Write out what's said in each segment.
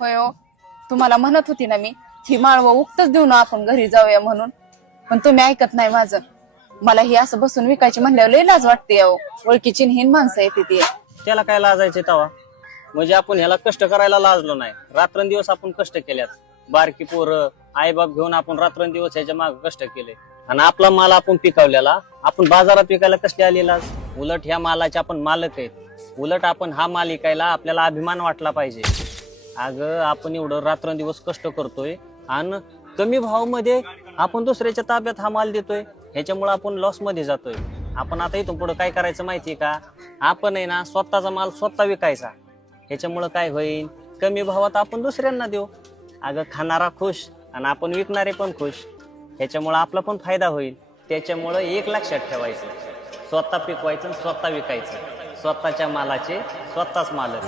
होय हो, तुम्हाला म्हणत होती ना मी ही माळवं उगतच देऊ ना आपण घरी जाऊया म्हणून, पण तुम्ही ऐकत नाही माझं. मला ही असं बसून विकायची म्हणल्यावर लय लाज वाटते अहो. ओळखीची हीन माणसं येते ती. त्याला काय लाजायचे तवा? म्हणजे आपण ह्याला कष्ट करायला लाजलो नाही. रात्रंदिवस आपण कष्ट केल्यात. बारकी पोरं आईबाप घेऊन आपण रात्रंदिवस ह्याच्या मागे कष्ट केले आणि आपला माल आपण पिकवलेला आपण बाजारात विकायला कसले आले लाज? उलट ह्या मालाचे आपण मालक आहेत. उलट आपण हा माल विकायला आपल्याला अभिमान वाटला पाहिजे. अगं आपण एवढं रात्रंदिवस कष्ट करतोय आणि कमी भावामध्ये आपण दुसऱ्याच्या ताब्यात हा माल देतोय. ह्याच्यामुळे आपण लॉस मध्ये जातोय. आपण आता इथून पुढे काय करायचं माहितीये का? आपण आहे ना स्वतःचा माल स्वतः विकायचा. ह्याच्यामुळे काय होईल? कमी भावात आपण दुसऱ्यांना देऊ. अगं खाणारा खुश आणि आपण विकणारे पण खुश. ह्याच्यामुळे आपला पण फायदा होईल. त्याच्यामुळे एक लक्षात ठेवायचं, स्वतः पिकवायचं आणि स्वतः विकायचं. स्वतःच्या मालाचे स्वतःच मालक.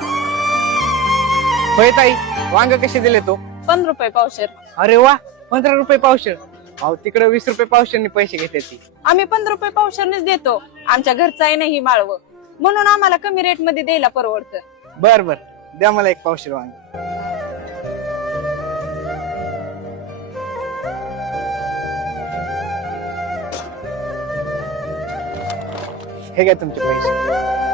होय ताई, वांग कसे दिले तो? 15 रुपये पावशेर. अरे वा, 15 रुपये पावशेर. अहो तिकडे 20 रुपये पावशेरने पैसे घेते ती. आम्ही 15 रुपये पावशेरनेच देतो. आमच्या घरचं आहे ना ही माळवं, म्हणून आम्हाला कमी रेट मध्ये द्यायला परवडतं. बर बर, द्या मला एक पावशेर वांग. हे घ्या तुमचे पैसे.